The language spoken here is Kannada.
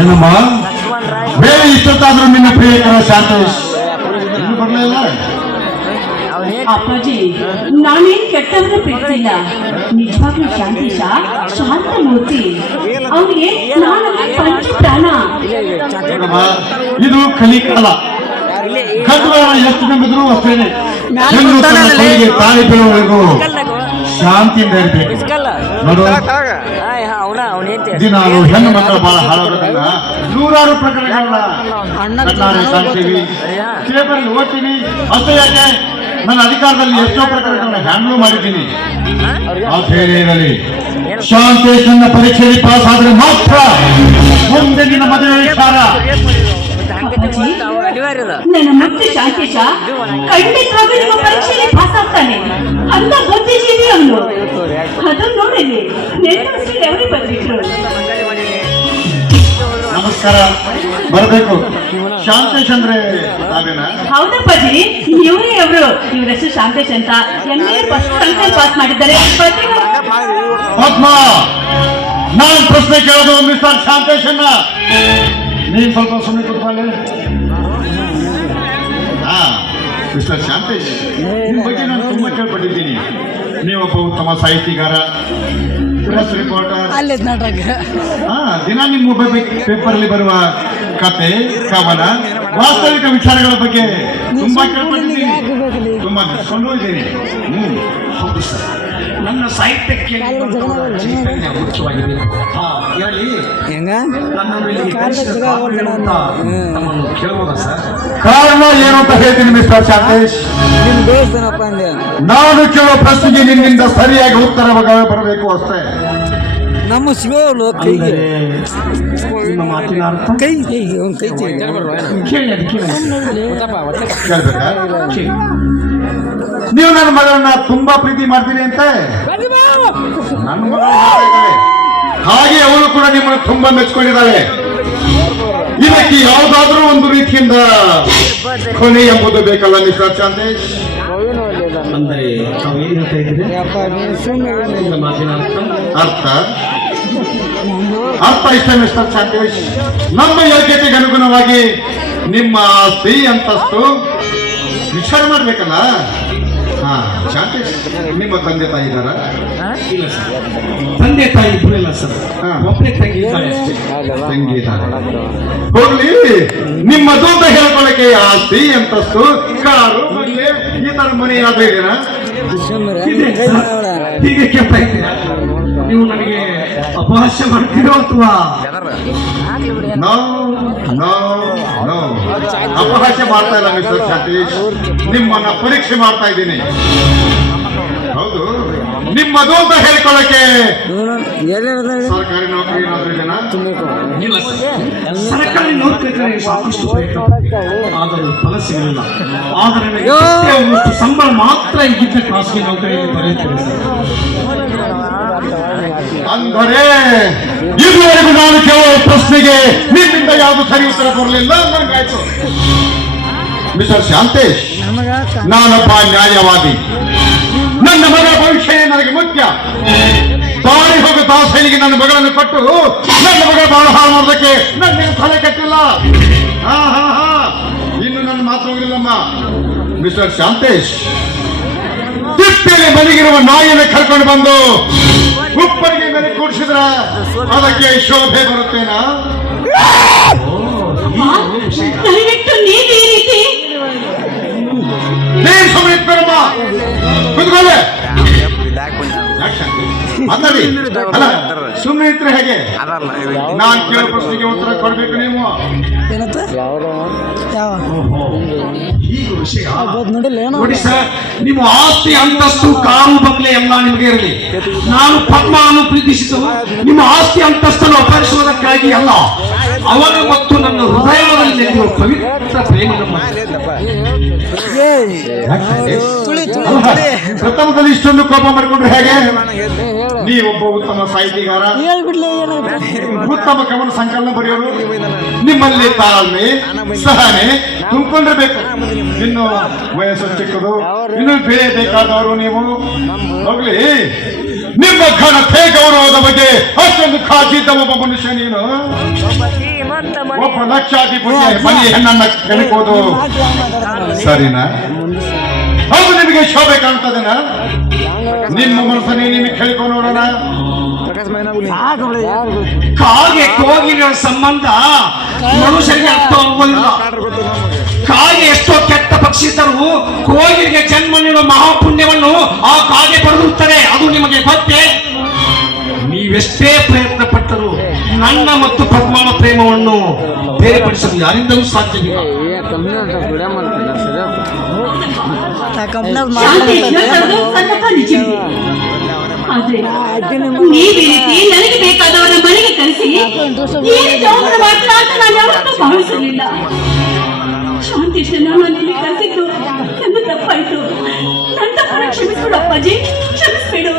ಏನಮ್ಮ? ಬೇರೆ ಇಷ್ಟೊತ್ತಾದ್ರೂ ನಿನ್ನ ಪ್ರಿಯಕರ ಶಾಂತೇಶ್? ಇನ್ನೂ ಬರ್ಲಿಲ್ಲ ಅಪ್ಪಾಜಿ ನಾನೇನ್ ಕೆಟ್ಟವನ್ನ ಪ್ರೀತಿಸಿಲ್ಲ. ನಿಜವಾಗ್ಲೂ ಶಾಂತೇಶ ಶಾಂತ ಮೂರ್ತಿ. ಅವನಿಗೆ ನಾನು ಪಂಚ ಪ್ರಾಣ ಇದು ಕಲಿಕಾಲ ಕಟ್ಟುಗಳ ಎಷ್ಟು ನಂಬಿದ್ರು ಅಷ್ಟೇನೆ. ತಾಳಿ ಬೀಳುವವರೆಗೂ ಶಾಂತಿಯಿಂದ ಇರಬೇಕು. ದಿನಾಲು ಹೆಣ್ಣು ಮಕ್ಕಳು ಬಹಳ ಹಾಳಾಗೋದನ್ನ ನೂರಾರು ಪ್ರಕರಣಗಳನ್ನ ಕಣ್ಣಾರೆ ಪೇಪರ್ ಓದ್ತೀನಿ. ಅಷ್ಟೇ ಯಾಕೆ? ನನ್ನ ಅಧಿಕಾರದಲ್ಲಿ ಎಷ್ಟೋ ಪ್ರಕರಣಗಳನ್ನ ಹ್ಯಾಂಡ್ಲ್ ಮಾಡಿದ್ದೀನಿ. ಬೇರೆ ಇರಲಿ ಶಾಂತೇಶ್ ನನ್ನ ಪರೀಕ್ಷೆಯಲ್ಲಿ ಪಾಸ್ ಆದ್ರೆ ಮಾತ್ರ ಮುಂದೆ ನಿನ್ನ ಮದುವೆ ವಿಚಾರ. ನನ್ನ ಮತ್ತೆ ಶಾಂತೇಶ ಖಂಡಿತವಾಗಿ ನಿಮ್ಮ ಪರೀಕ್ಷೆಯಲ್ಲಿ ಪಾಸ್ ಆಗ್ತಾನೆ. ಅಂತ ಬುದ್ಧಿಜೀವಿ ಅವನು ಅದನ್ನ ನೋಡಿಲ್ಲಿ ನೆನಪಿಸಿ ಅವರೇ ಬಂದಿದ್ರು ನಮಸ್ಕಾರ. ಬರಬೇಕು. ಶಾಂತೇಶ್ ಅಂದ್ರೆ ಹೌದಪ್ಪಾಜಿ ಇವರೇ ಅವರು ಇವ್ರ ಹೆಸರು ಶಾಂತೇಶ್ ಅಂತ. ಎಂ ಎ ಫಸ್ಟ್ ಪಾಸ್ ಮಾಡಿದ್ದಾರೆ. ಪದ್ಮ ನಾನ್ ಪ್ರಶ್ನೆ ಕೇಳೋದು ಮಿಸ್ಟರ್ ಶಾಂತೇಶನ್ನ. ನೀನ್ ಸ್ವಲ್ಪ ಸುಮ್ಮನೆ ಕೂತ್ಕೊಳ್ಳಿ. ಹಾ ಮಿಸ್ಟರ್ ಶಾಂತೇಶ್ ನಿಮ್ ಬಗ್ಗೆ ನಾನು ತುಂಬಾ ಕೇಳ್ಪಟ್ಟಿದ್ದೀನಿ. ನೀವೊಬ್ಬ ಉತ್ತಮ ಸಾಹಿತಿಗಾರ ಪ್ರೆಸ್ ರಿಪೋರ್ಟರ್ ಅಲ್ಲೇ ನಾಟಕ ಹಾ ದಿನ ನಿಮ್ಮ ಪೇಪರ್ ಅಲ್ಲಿ ಬರುವ ಕತೆ ಕವನ ವಾಸ್ತವಿಕ ವಿಚಾರಗಳ ಬಗ್ಗೆ ತುಂಬಾ ಕೇಳ್ಪಟ್ಟಿದ್ದೀನಿ ತುಂಬಾ ಮೆಚ್ಕೊಂಡು ಇದ್ದೀನಿ ಹ್ಮ್. ಹೌದು ಸರ್. ನನ್ನ ಸಾಹಿತ್ಯಕ್ಕೆ ಚೈತನ್ಯ ಮುಖ್ಯವಾಗಿದೆ ಹೇಳಿ. ಹೆಂಗ? ನಮ್ಮನ್ನು ಸರ್? ಕಾರಣ ಏನು ಅಂತ ಹೇಳ್ತೀನಿ ಮಿಸ್ಟರ್ ಶಾಂತೇಶ್ ನಿಮ್ ದೇವಸ್ಥಾನಪ್ಪ ಅಂದೆ. ನಾನು ಕೇಳೋ ಪ್ರಶ್ನೆಗೆ ನಿನ್ನಿಂದ ಸರಿಯಾಗಿ ಉತ್ತರ ಬರಬೇಕು ಅಷ್ಟೇ. ನಮ್ಮ ಶಿವಲು ಕೈಗೆ ಕೈ ಕೈ ನೀವು ನನ್ನ ಮಗಳನ್ನ ತುಂಬಾ ಪ್ರೀತಿ ಮಾಡ್ತೀನಿ ಅಂತ? ನನ್ನ ಮಗಳು ಹಾಗೆ ಅವಳು ಕೂಡ ನಿಮ್ಮನ್ನು ತುಂಬಾ ಮೆಚ್ಕೊಂಡಿದ್ದಾಳೆ. ಇದಕ್ಕೆ ಯಾವುದಾದ್ರೂ ಒಂದು ರೀತಿಯಿಂದ ಕೊನೆ ಎಂಬುದು ಬೇಕಲ್ಲ ಮಿಸ್ಟರ್ ಶಾಂತೇಶ್ ಅಂದರೆ ತಾವು ಏನು ಹೇಳ್ತಾ ಇದ್ದೀರಿ? ನಿಮ್ಮ ಮಾತಿನ ಅರ್ಥ? ಅರ್ಥ? ಇಷ್ಟ ಮಿಸ್ಟರ್ ಸಾಕೇಶ್ ನಮ್ಮ ಯೋಗ್ಯತೆಗೆ ಅನುಗುಣವಾಗಿ ನಿಮ್ಮ ಆಸ್ತಿ ಅಂತಸ್ತು ವಿಚಾರ ಮಾಡ್ಬೇಕಲ್ಲ? ಹಾ ಶಾಂತೇಶ್ ನಿಮ್ಮ ತಂದೆ ತಾಯಿ ಇದ್ದಾರ? ಇಲ್ಲ ಸರ್ ತಂದೆ ತಾಯಿ ಇಬ್ಬರು ಇಲ್ಲ ಸರ್ ಹಾ. ಒಬ್ಬನೇ ತಂಗಿ ಇದ್ದಾಳೆ ತಂಗಿ ಇದ್ದಾರೆ. ಹೋಗ್ಲಿ ನಿಮ್ಮ ದೂತ ಆ ಆಸ್ತಿ ಅಂತಸ್ತು ಕಾರು ಬಂಗ್ಲೆ, ಈ ತರ ಮನೆ ಯಾವ್ದು ಹೀಗೆ ಇದ್ದೀರಾ? ನೀವು ನನಗೆ ಅಪಹಾಸ್ಯ ಮಾಡ್ತೀರೋ ಅಥವಾ ನೋ ನೋ ನೋ ಅಪಹಾಸ್ಯ ಮಾಡ್ತಾ ಇಲ್ಲ ಮಿಸ್ಟರ್ ಸತೀಶ್. ನಿಮ್ಮನ್ನ ಪರೀಕ್ಷೆ ಮಾಡ್ತಾ ಇದ್ದೀನಿ. ಹೌದು. ನಿಮ್ಮದು ಅಂತ ಹೇಳ್ಕೊಳ್ಳಕ್ಕೆ ಸರ್ಕಾರಿ ನೌಕರಿ ಇಲ್ಲ ಸರ್ಕಾರಿ ಸಾಕಷ್ಟು. ಆದರೂ ಫಲ ಸಿಗಲಿಲ್ಲ ಆದರೆ ಸಂಬಳ ಮಾತ್ರ ಈಗಿದ್ದ ಖಾಸಗಿ ನೌಕರಿಯಲ್ಲಿ ದೊರೆಯುತ್ತದೆ ಅಂದರೆ ಇದುವರೆಗೂ ನಾನು ಕೇಳುವ ಪ್ರಶ್ನೆಗೆ ನಿಮ್ಮಿಂದ ಯಾವುದು ಸರಿ ಉತ್ತರ ಬರಲಿಲ್ಲ ನನಗಾಯ್ತು. ಮಿಸ್ಟರ್ ಶಾಂತೇಶ್ ನಾನೊಬ್ಬ ನ್ಯಾಯವಾದಿ. ಮುಖ್ಯ ಬಾಳಿ ಹೋಗ ದಾಸನಿಗೆ ನನ್ನ ಮಗಳನ್ನು ಕೊಟ್ಟು, ನನ್ನ ಮಗಳ ಬಾಳ ಹಾಳು ಮಾಡೋದಕ್ಕೆ ನನ್ನ ತಲೆ ಕಟ್ಟಿಲ್ಲ? ಹಾ ಹಾ ಹಾ. ಇನ್ನು ನನ್ನ ಮಾತು ಹೋಗಿಲ್ಲಮ್ಮ ಮಿಸ್ಟರ್ ಶಾಂತೇಶ್, ತಿಪ್ಪೆಲೆ ಮನೆಗಿರುವ ನಾಯಿಯನ್ನು ಕರ್ಕೊಂಡು ಬಂದು ಉಪ್ಪರಿಗೆ ಮೇಲೆ ಕೂಡಿಸಿದ್ರ ಅದಕ್ಕೆ ಶೋಭೆ ಬರುತ್ತೇನಾ? ಸುಮ್ಮನೆ ಇದ್ರೆ ಹೇಗೆ ನಾನ್ ಕೇಳೋ ಪ್ರಶ್ನೆಗೆ ಉತ್ತರ ಕೊಡ್ಬೇಕು ನೀವು. ಏನಂತ ಈಗ ವಿಷಯ. ನೋಡಿಲ್ಲ ಏನೋ ನೋಡಿ ಸರ್ ನಿಮ್ಮ ಆಸ್ತಿ ಅಂತಸ್ತು ಕಾರು ಬಂಗ್ಲೆ ಎಲ್ಲ ನಿಮಗೆ ಇರಲಿ. ನಾನು ಪದ್ಮವನ್ನು ಪ್ರೀತಿಸಿದ್ದು ನಿಮ್ಮ ಆಸ್ತಿ ಅಂತಸ್ತನ್ನು ಅಪಹರಿಸುವುದಕ್ಕಾಗಿ ಅಲ್ಲ. ಅವನ ಮತ್ತು ನನ್ನ ಹೃದಯದಲ್ಲಿ ಪವಿತ್ರ ಪ್ರೇಮದ ಪ್ರಥಮದಲ್ಲಿ ಇಷ್ಟೊಂದು ಕೋಪ ಮಾಡಿಕೊಂಡ್ರೆ ಹೇಗೆ? ನೀವೊಬ್ಬ ಉತ್ತಮ ಸಾಹಿತಿಗಾರ. ಉತ್ತಮ ಕವನ ಸಂಕಲನ ಬರೆಯೋರು. ನಿಮ್ಮಲ್ಲಿ ತಾಳ್ಮೆ ಸಹನೆ ತುಂಬಿಕೊಂಡಿರ್ಬೇಕು. ಇನ್ನು ವಯಸ್ಸು ಚಿಕ್ಕದು. ಇನ್ನು ಬೇಯಬೇಕಾದವರು ನೀವು. ಹೋಗ್ಲಿ. ನಿಮ್ಮ ಘನತೆ ಗೌರವದ ಬಗ್ಗೆ ಅಷ್ಟೊಂದು ಖಾಜಿ ಇದ್ದ ಒಬ್ಬ ಮನುಷ್ಯ ನೀನು. ಲಕ್ಷಾಧಿಪತಿ ಮನೆ. ಹೆಣ್ಣನ್ನ ಕೆಣಕೋದು ಮಾತಾಡ್ತಾನೆ? ಸರಿನಾ? ಅದು ನಿಮಗೆ ಶೋಭೆ ಕಾಣ್ತದನ? ನಿಮ್ಮ ಮನಸ್ಸನ್ನೇ ನಿಮಗೆ ಕೇಳ್ಕೊಂಡು ನೋಡೋಣ. ಕಾಗೆ ಕೋಗಿಲಿನ ಸಂಬಂಧ ಮನುಷ್ಯರಿಗೆ ಅರ್ಥ ಆಗುವುದಿಲ್ಲ ಕಾಗೆ ಎಷ್ಟೋ ಕೆಟ್ಟ ಪಕ್ಷಿ ಇದ್ದರೂ ಕೋಗಿಲಿಗೆ ಜನ್ಮ ನೀಡುವ ಮಹಾಪುಣ್ಯವನ್ನು ಆ ಕಾಗೆ ಪಡೆದಿರುತ್ತದೆ ಅದು ನಿಮಗೆ ಗೊತ್ತೇ? ನೀವೆಷ್ಟೇ ಪ್ರಯತ್ನ ಪಟ್ಟರು ನನ್ನ ಮತ್ತು ಪದ್ಮನ ಪ್ರೇಮವನ್ನು ಬೇರ್ಪಡಿಸಲು ಯಾರಿಂದಲೂ ಸಾಧ್ಯವಿಲ್ಲ. ನೀವ್ ಈ ರೀತಿ ನನಗೆ ಬೇಕಾದವರ ಮನೆಗೆ ಕರೆಸಿ ಮಾತ್ರ ರೀತಿ ಅವಮಾನ ಅಂತ ನಾನು ಯಾವತ್ತೂ ಭಾವಿಸಲಿಲ್ಲ ಶಾಂತೇಶನ ಮನೆಯಲ್ಲಿ ಕರೆಸಿದ್ದು ತಪ್ಪಾಯಿತು ತಪ್ಪಾಯ್ತು ನನ್ನ ತಪ್ಪನ್ನು ಕ್ಷಮಿಸ್ಬಿಡು. ಅಪ್ಪಾಜಿ ಕ್ಷಮಿಸ್ಬಿಡು